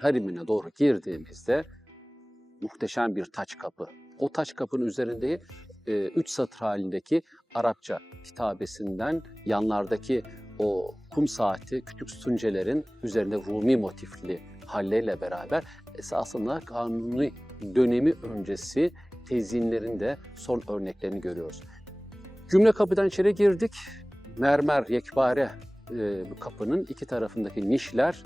harimine doğru girdiğimizde muhteşem bir taç kapı. O taç kapının üzerinde e, üç satır halindeki Arapça kitabesinden yanlardaki o kum saati küçük sütuncelerin üzerinde Rumi motifli halleriyle beraber esasında kanuni dönemi öncesi tezyinlerin de son örneklerini görüyoruz. Cümle kapıdan içeri girdik. Mermer, yekpare e, kapının iki tarafındaki nişler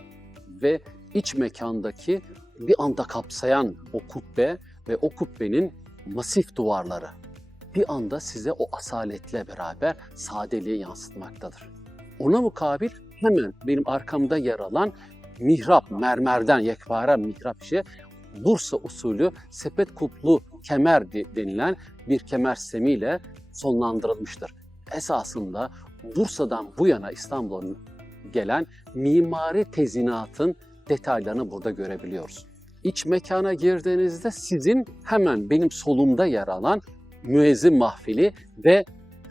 ve iç mekandaki bir anda kapsayan o kubbe ve o kubbenin masif duvarları bir anda size o asaletle beraber sadeliği yansıtmaktadır. Ona mukabil hemen benim arkamda yer alan mihrap, mermerden yekpare mihrap işi Bursa usulü sepet kuplu kemer de- denilen bir kemer sistemiyle sonlandırılmıştır. Esasında Bursa'dan bu yana İstanbul'a gelen mimari tezinatın detaylarını burada görebiliyoruz. İç mekana girdiğinizde sizin hemen benim solumda yer alan müezzin mahfili ve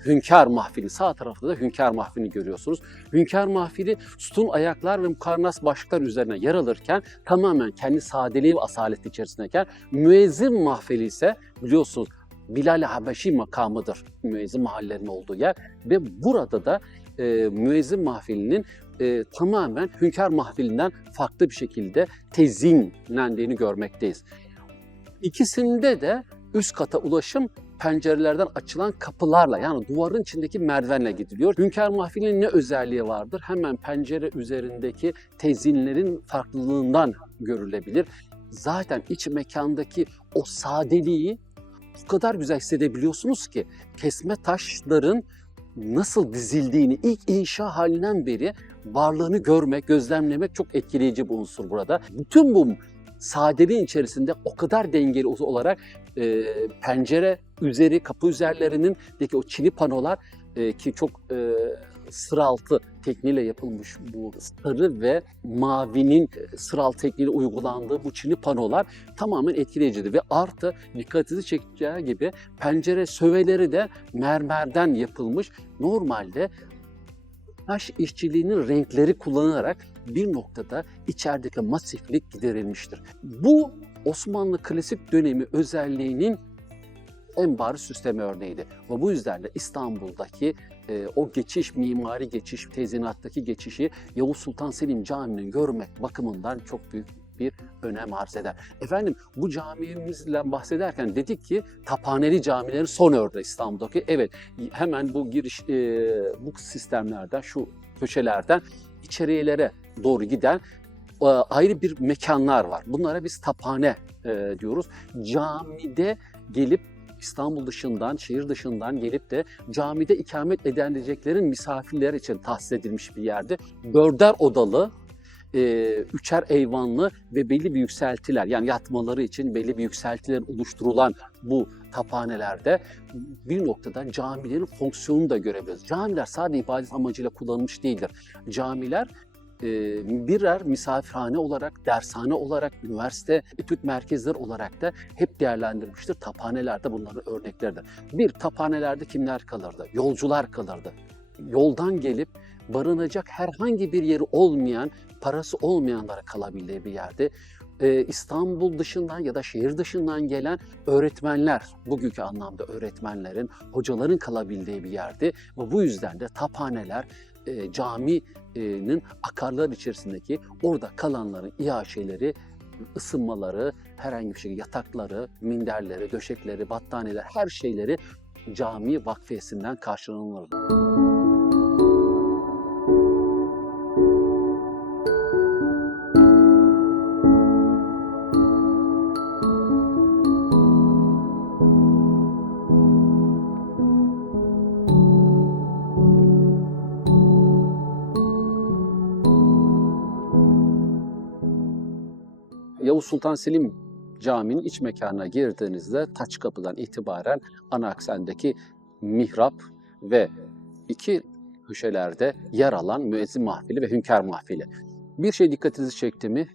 Hünkar Mahfili. Sağ tarafta da Hünkar Mahfili'ni görüyorsunuz. Hünkar Mahfili sütun ayaklar ve mukarnas başlıklar üzerine yer alırken tamamen kendi sadeliği ve asaleti içerisindeyken müezzin mahfili ise biliyorsunuz Bilal-i Habeşi makamıdır müezzin mahallelerinin olduğu yer ve burada da e, müezzin mahfilinin e, tamamen Hünkar Mahfilinden farklı bir şekilde tezinlendiğini görmekteyiz. İkisinde de üst kata ulaşım pencerelerden açılan kapılarla yani duvarın içindeki merdivenle gidiliyor. Hünkar Mahfili'nin ne özelliği vardır? Hemen pencere üzerindeki tezinlerin farklılığından görülebilir. Zaten iç mekandaki o sadeliği o kadar güzel hissedebiliyorsunuz ki kesme taşların nasıl dizildiğini ilk inşa halinden beri varlığını görmek, gözlemlemek çok etkileyici bir unsur burada. Bütün bu sadeliğin içerisinde o kadar dengeli olarak e, pencere üzeri, kapı üzerlerindeki o çini panolar e, ki çok e, sıra altı tekniğiyle yapılmış bu sarı ve mavinin e, sıra altı tekniğiyle uygulandığı bu çini panolar tamamen etkileyicidir. Ve artı dikkatinizi çekeceği gibi pencere söveleri de mermerden yapılmış. Normalde taş işçiliğinin renkleri kullanılarak bir noktada içerideki masiflik giderilmiştir. Bu Osmanlı klasik dönemi özelliğinin en bariz süsleme örneğiydi. Ve bu yüzden de İstanbul'daki e, o geçiş, mimari geçiş, tezinattaki geçişi Yavuz Sultan Selim Camii'nin görmek bakımından çok büyük bir önem arz eder. Efendim bu camimizle bahsederken dedik ki Taphaneli camilerin son örneği İstanbul'daki. Evet hemen bu giriş e, bu sistemlerden şu köşelerden içerilere doğru giden e, ayrı bir mekanlar var. Bunlara biz taphane e, diyoruz. Camide gelip İstanbul dışından, şehir dışından gelip de camide ikamet edileceklerin misafirler için tahsis edilmiş bir yerde. Dörder odalı, e, üçer eyvanlı ve belli bir yükseltiler yani yatmaları için belli bir yükseltiler oluşturulan bu taphanelerde bir noktada camilerin fonksiyonunu da görebiliriz. Camiler sadece ibadet amacıyla kullanılmış değildir. Camiler birer misafirhane olarak, dershane olarak, üniversite, etüt merkezleri olarak da hep değerlendirilmiştir. Taphaneler de bunların örnekleridir. Bir, taphanelerde kimler kalırdı? Yolcular kalırdı. Yoldan gelip barınacak herhangi bir yeri olmayan, parası olmayanlara kalabildiği bir yerde. Ee, İstanbul dışından ya da şehir dışından gelen öğretmenler, bugünkü anlamda öğretmenlerin, hocaların kalabildiği bir yerde ve bu yüzden de taphaneler e, caminin akarlar içerisindeki orada kalanların iaşeleri, ısınmaları, herhangi bir şey yatakları, minderleri, döşekleri, battaniyeler her şeyleri cami vakfiyesinden karşılanırdı. Yavuz Sultan Selim Camii'nin iç mekanına girdiğinizde taç kapıdan itibaren ana aksendeki mihrap ve iki köşelerde yer alan müezzin mahfili ve hünkâr mahfili. Bir şey dikkatinizi çekti mi?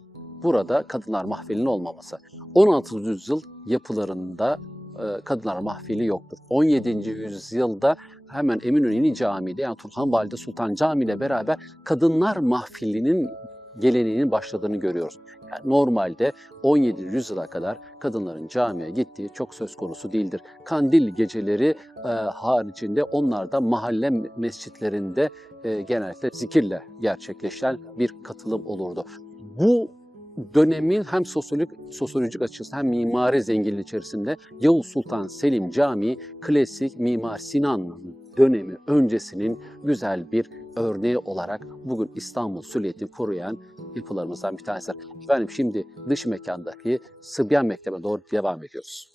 Burada kadınlar mahfilinin olmaması. 16. yüzyıl yapılarında e, kadınlar mahfili yoktur. 17. yüzyılda hemen Eminönü Yeni Camii'de yani Turhan Valide Sultan Camii ile beraber kadınlar mahfilinin geleneğinin başladığını görüyoruz. Yani normalde 17. yüzyıla kadar kadınların camiye gittiği çok söz konusu değildir. Kandil geceleri e, haricinde onlar da mahalle mescitlerinde e, genellikle zikirle gerçekleşen bir katılım olurdu. Bu dönemin hem sosyolojik, sosyolojik açısı hem mimari zenginliği içerisinde Yavuz Sultan Selim Camii klasik Mimar Sinan dönemi öncesinin güzel bir örneği olarak bugün İstanbul Süliyet'i koruyan yapılarımızdan bir tanesidir. Efendim şimdi dış mekandaki Sıbyan Mektebi'ne doğru devam ediyoruz.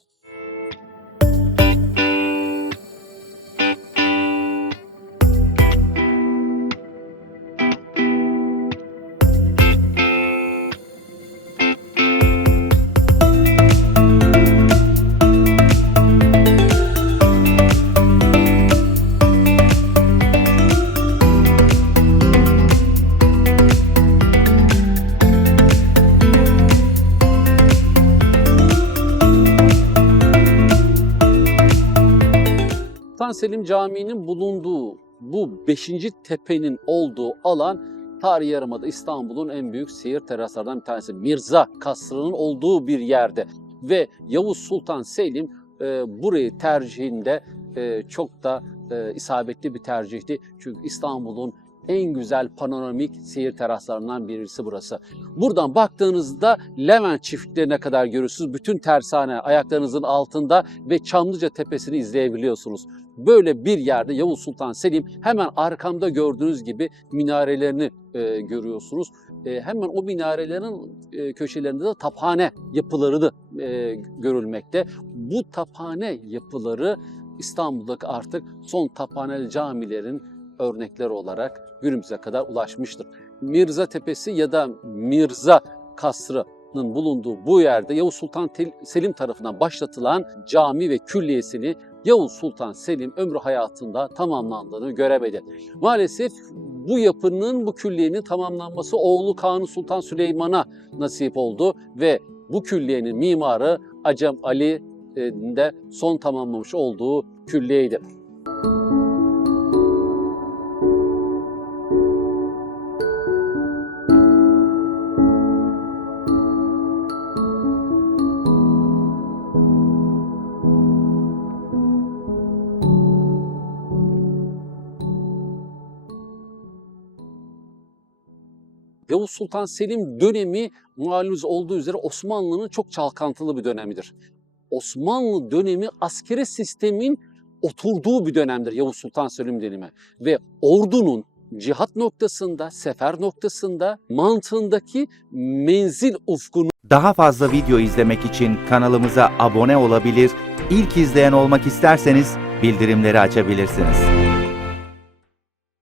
Selim Camii'nin bulunduğu bu 5. tepenin olduğu alan Tarihi Yarımada İstanbul'un en büyük seyir teraslarından bir tanesi. Mirza Kasrı'nın olduğu bir yerde ve Yavuz Sultan Selim e, burayı tercihinde e, çok da e, isabetli bir tercihti. Çünkü İstanbul'un en güzel panoramik seyir teraslarından birisi burası. Buradan baktığınızda Levent çiftliklerine kadar görürsünüz. Bütün tersane ayaklarınızın altında ve Çamlıca Tepesi'ni izleyebiliyorsunuz. Böyle bir yerde Yavuz Sultan Selim hemen arkamda gördüğünüz gibi minarelerini e, görüyorsunuz. E, hemen o minarelerin e, köşelerinde de taphane yapıları da e, görülmekte. Bu taphane yapıları İstanbul'daki artık son taphaneli camilerin örnekleri olarak günümüze kadar ulaşmıştır. Mirza Tepesi ya da Mirza Kasrı'nın bulunduğu bu yerde Yavuz Sultan Selim tarafından başlatılan cami ve külliyesini Yavuz Sultan Selim ömrü hayatında tamamlandığını göremedi. Maalesef bu yapının, bu külliyenin tamamlanması oğlu Kanuni Sultan Süleyman'a nasip oldu ve bu külliyenin mimarı Acem Ali'nin de son tamamlamış olduğu külliyeydi. Yavuz Sultan Selim dönemi malumunuz olduğu üzere Osmanlı'nın çok çalkantılı bir dönemidir. Osmanlı dönemi askeri sistemin oturduğu bir dönemdir Yavuz Sultan Selim dönemi. Ve ordunun cihat noktasında, sefer noktasında mantığındaki menzil ufkunu Daha fazla video izlemek için kanalımıza abone olabilir, ilk izleyen olmak isterseniz bildirimleri açabilirsiniz.